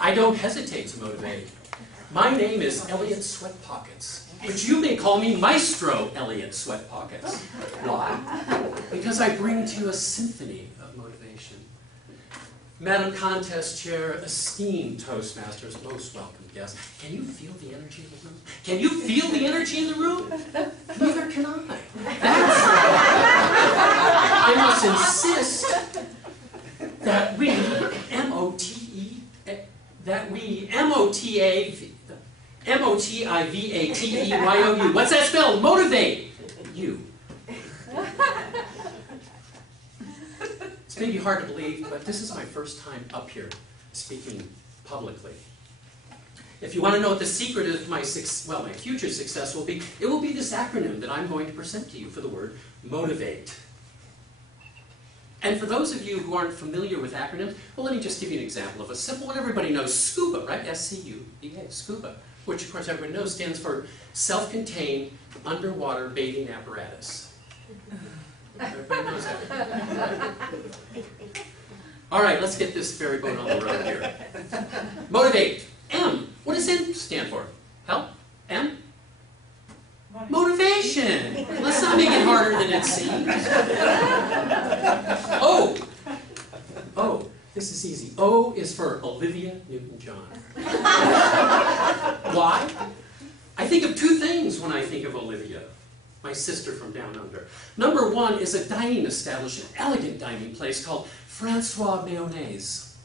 I don't hesitate to motivate. My name is Elliot Sweatpockets, but you may call me Maestro Elliot Sweatpockets. Why? Because I bring to you a symphony of motivation. Madam Contest Chair, esteemed Toastmasters, most welcome guests. Can you feel the energy in the room? Can you feel the energy in the room? Neither can I. That's right. I must insist that we, M-O-T-I-V-A-T-E-Y-O-U. What's that spell? Motivate you. It's maybe hard to believe, but this is my first time up here speaking publicly. If you want to know what the secret of my future success will be, it will be this acronym that I'm going to present to you for the word motivate. And for those of you who aren't familiar with acronyms, well, let me just give you an example of a simple one. Everybody knows SCUBA, right? S-C-U-B-A, SCUBA, which of course everybody knows stands for Self-Contained Underwater Bathing Apparatus. Everybody knows that. All right, let's get this ferry boat on the road here. Motivate. M. What does M stand for? Help? M? Motivation. Let's not make it harder than it seems. O. O. This is easy. O is for Olivia Newton-John. Why? I think of two things when I think of Olivia, my sister from down under. Number one is a dining establishment, an elegant dining place called Francois Mayonnaise.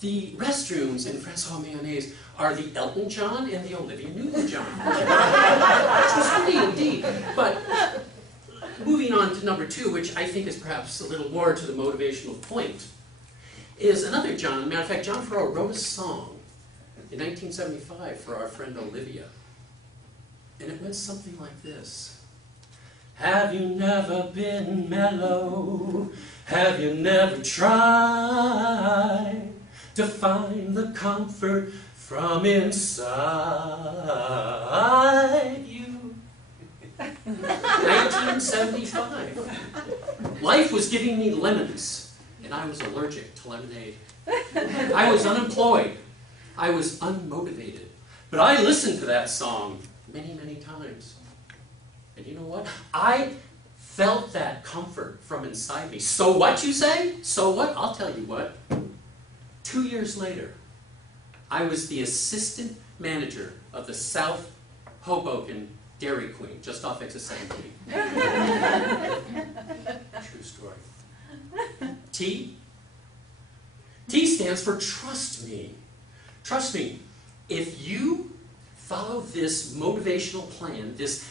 The restrooms in Francois Mayonnaise are the Elton John and the Olivia Newton-John. Which was pretty indeed. But moving on to number two, which I think is perhaps a little more to the motivational point, is another John. As a matter of fact, John Farrar wrote a song in 1975 for our friend Olivia. And it went something like this. Have you never been mellow? Have you never tried to find the comfort from inside you? 1975. Life was giving me lemons, and I was allergic to lemonade. I was unemployed. I was unmotivated. But I listened to that song many, many times. And you know what? I felt that comfort from inside me. So what, you say? So what? I'll tell you what. 2 years later, I was the assistant manager of the South Hoboken Dairy Queen, just off exit 17. True story. T? T stands for trust me. Trust me. If you follow this motivational plan, this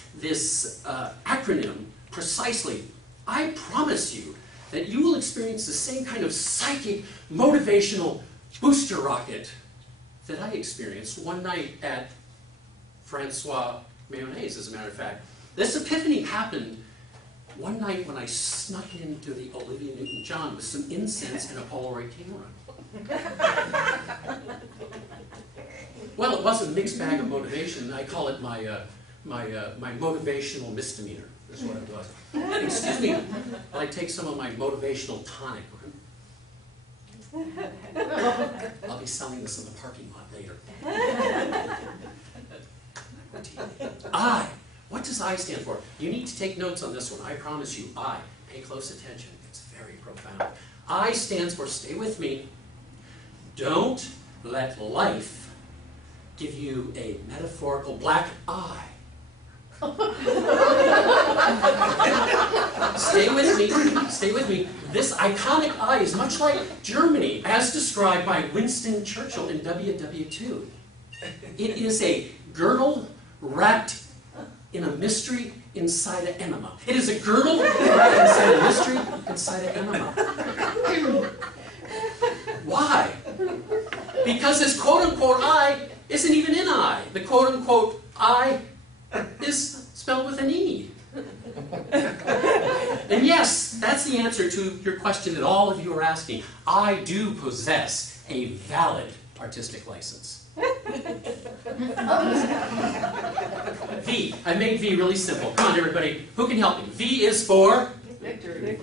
acronym precisely, I promise you that you will experience the same kind of psychic, motivational booster rocket that I experienced one night at Francois Mayonnaise, as a matter of fact. This epiphany happened one night when I snuck into the Olivia Newton-John with some incense and a Polaroid camera. Well, it was a mixed bag of motivation. I call it my motivational misdemeanor, is what it was. Excuse me, while I take some of my motivational tonic. I'll be selling this in the parking lot later. I. What does I stand for? You need to take notes on this one. I promise you, I. Pay close attention. It's very profound. I stands for, stay with me, don't let life give you a metaphorical black eye. Stay with me, stay with me. This iconic eye is much like Germany, as described by Winston Churchill in WW2. It is a girdle wrapped in a mystery inside an enema. It is a girdle wrapped inside a mystery inside an enema. Why? Because this quote-unquote I isn't even in I. The quote-unquote I is spelled with an E. And yes, that's the answer to your question that all of you are asking. I do possess a valid artistic license. V. I made V really simple. Come on, everybody. Who can help me? V is for? Victory.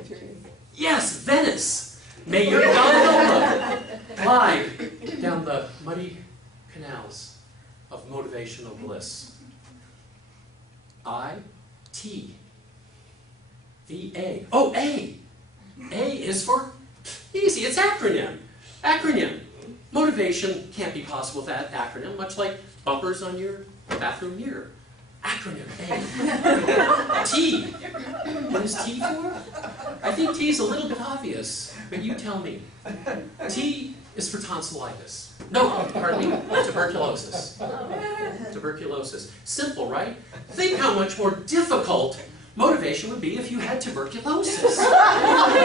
Yes, Venice. May your gondola glide down the muddy canals of motivational bliss. I-T-V-A. Oh, A! A is for easy. It's acronym. Acronym. Motivation can't be possible without acronym, much like bumpers on your bathroom mirror. Acronym, A. T. What is T for? I think T is a little bit obvious, but you tell me. T is for tonsillitis. No, pardon me, tuberculosis. Tuberculosis. Simple, right? Think how much more difficult motivation would be if you had tuberculosis. Right?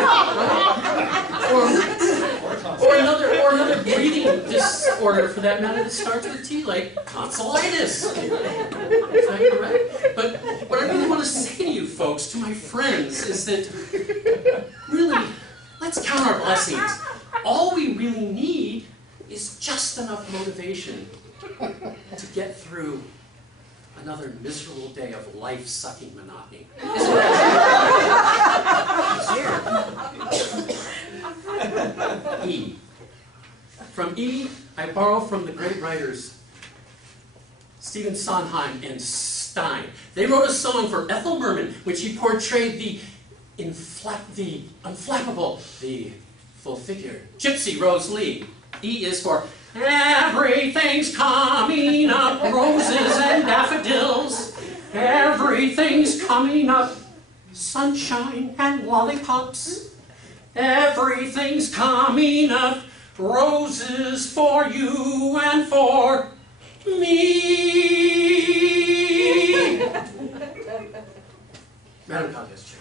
Or another breathing disorder, for that matter, that starts with T, like tonsillitis. Is that correct? But what I really want to say to you folks, to my friends, is that really, let's count our blessings. All we really need is just enough motivation to get through another miserable day of life-sucking monotony. Isn't that true? E. From E, I borrow from the great writers Stephen Sondheim and Stein. They wrote a song for Ethel Merman, which he portrayed the unflappable, the full-figured Gypsy Rose Lee. E is for everything's coming up, roses and daffodils. Everything's coming up, sunshine and lollipops. Everything's coming up, roses for you and for me. Madam Countess.